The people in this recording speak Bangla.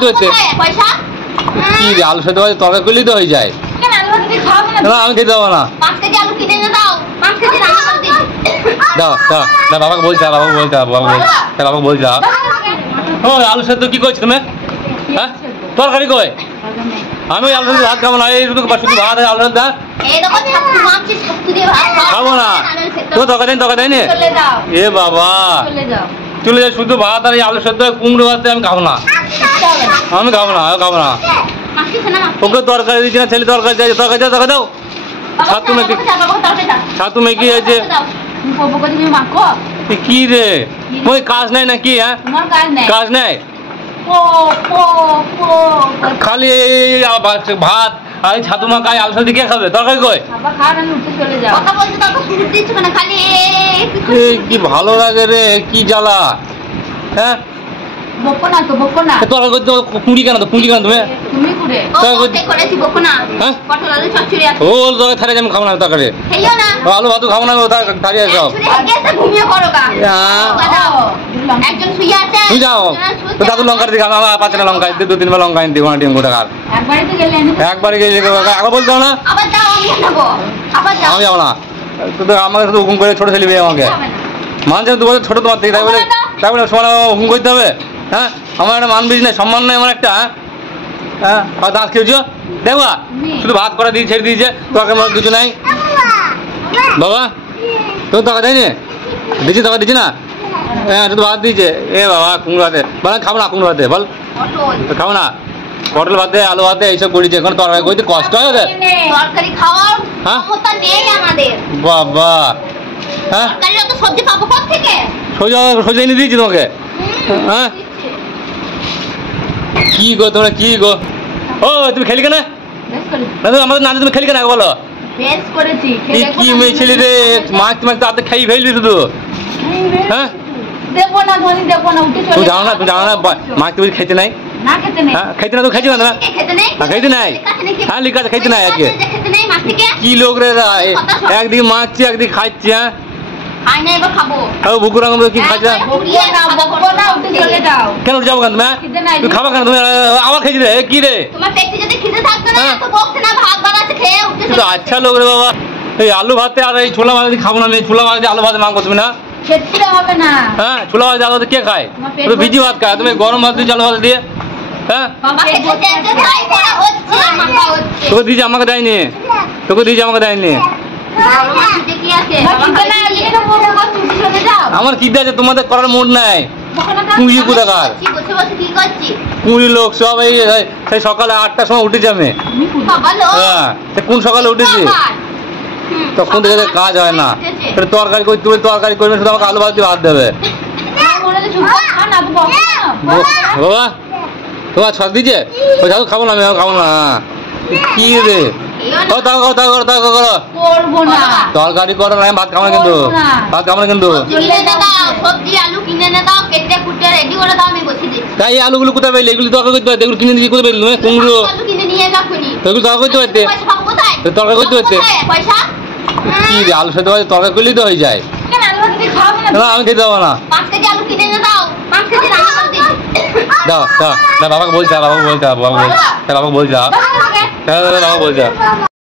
করতে হচ্ছে কি রে আলু সেদ্ধ তরকারি করলেই তো হয়ে যায় না আমি খেতে পাবো না দাও দাও না বাবাকে বলছে বাবাকে বলতে বাবাকে বলছে ও আলু সেদ্ধ কি করছো তুমি হ্যাঁ তরকারি কই আমি আলু সেদ্ধ ভাত খাবো না এই শুধু ভাত আলু সেদ্ধ খাবো না তো তরকারি দেয়নি এ বাবা চলে যায় শুধু ভাত আর আলু সেদ্ধ কুমড়ো ভাত আমি খাবো না খাবো না ওকে তরকারি দিচ্ছি না ছেলে তরকারি চাই তরকারি দাও ছাতু মেকি আছে কি রে ওই কাজ নাই নাকি হ্যাঁ কাজ নাই খালি ভাত আর ছাতু মাখায় আলু সেদ্ধ কে খাবে তরকারি কই কি ভালো লাগে রে কি জ্বালা হ্যাঁ কুড়ি কেন তুমি আমি খাবো না তরকারি আলু ভাত খাবো না দাঁড়িয়ে সব তুই যাও দাদু লঙ্কা দিকে আমার পাচ্ছে না লঙ্কা 2-3 বার লঙ্কা দিব না টিম টাকার একবারে গেলে একবার বলতে না আমি যাবো না আমাকে শুধু হুকুম করে ছোট ছেলে আমাকে মানছে দু বছর ছোট তোমার থেকে তাই বলে সমান হুকুম করতে হবে হ্যাঁ আমার একটা মানবিজ নেই সম্মান নেই আমার একটা হ্যাঁ দাঁত খেয়েছো দেখবা শুধু ভাত করা দিয়ে ছেড়ে দিয়েছে তোকে আমার কিছু নাই বাবা তোর টাকা দেয়নি দিচ্ছি টাকা দিচ্ছি না হ্যাঁ শুধু ভাত দিয়েছে এ বাবা কুমড়ো ভাতে বলে খাবো না কুমড়ো ভাতে বল খাবো না পটল ভাতে আলু ভাতে এইসব করেছে এখন তরকারি করতে কষ্ট হয় ওদের হ্যাঁ বাবা হ্যাঁ সোজা এনে দিয়েছি তোমাকে হ্যাঁ কি গো তোমরা কি গো ও তুমি খেলি কেন আমাদের নানি তুমি খেলি কেন বলো কি মেয়ে ছেলে রে মাছ তোমাকে তো খাই ফেলবি শুধু হ্যাঁ তুই জানো না মাছ তুমি খেতে নাই খাইতে না তো খাইছি না খাইতে নাই হ্যাঁ লিখা আছে খাইতে নাই আজকে কি লোক রে একদিকে মারছি একদিকে খাচ্ছি হ্যাঁ বুকুর কি খাচ্ছা কেন যাবো কেন তুমি খাবা কেন তুমি আবার খেয়েছি রে কি রে আচ্ছা লোক রে বাবা এই আলু ভাতে আর এই ছোলা ভাজা খাবো না ছোলা ভাজা আলু ভাজা মাংস তুমি না হ্যাঁ ছোলা ভাজা আলু কে খায় ভিজি ভাত খায় তুমি গরম ভাত দিয়ে আলু ভাজা দিয়ে হ্যাঁ তোকে দিয়েছি আমাকে দেয়নি আমার কি আছে তোমাদের করার মুড নাই কুড়ি কোথাকার কুড়ি লোক সব সেই সকালে 8টার সময় উঠেছি আমি হ্যাঁ কোন সকালে উঠেছি তখন থেকে কাজ হয় না তরকারি করবে শুধু আমাকে আলু ভাত দিয়ে ভাত দেবে বাবা তোমার ছক দিচ্ছে ওই খাবো না আমি খাবো না কি রে তরকারি করো না ভাত খাবো না কিন্তু তাই আলুগুলো কোথায় পেলে এগুলো তরকারি করতে পারতে এগুলো কিনে দিয়ে কোথায় পেলে কুমড়ো এগুলো তরকারি করতে পারতে কি রে আলু সেদ্ধ তরকারি করলেই তো হয়ে যায় না আমি খেতে পাবো না দাও বাবাকে বলছে বাবাকে বলছে